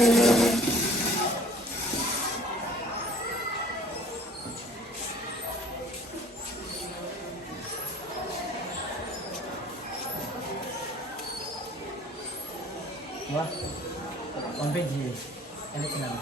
Wah, on page anything else.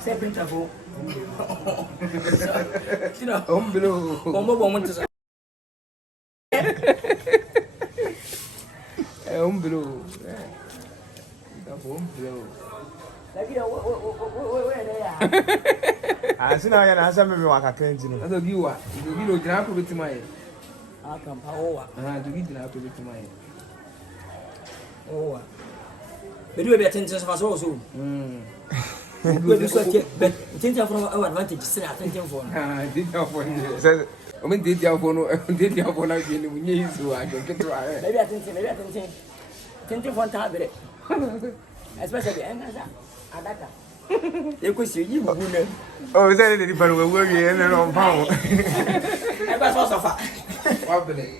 Say printer for. You know. Below. Bombo to say. Below. Below. Like you know where they are. I see now. I saw me walk a cleanse. I don't give what. You give no drop with my. I come power. To give drop with my. Oh. But you be attention to us also. We do so but attention from our advantage. Say attention for. Did you for you? I mean, did you for now? You need to. I don't get to. Maybe attention. Attention for tablet. Especially Adaka. You could see you. Oh, is that anybody will work in and on pound? I was also far. What the day?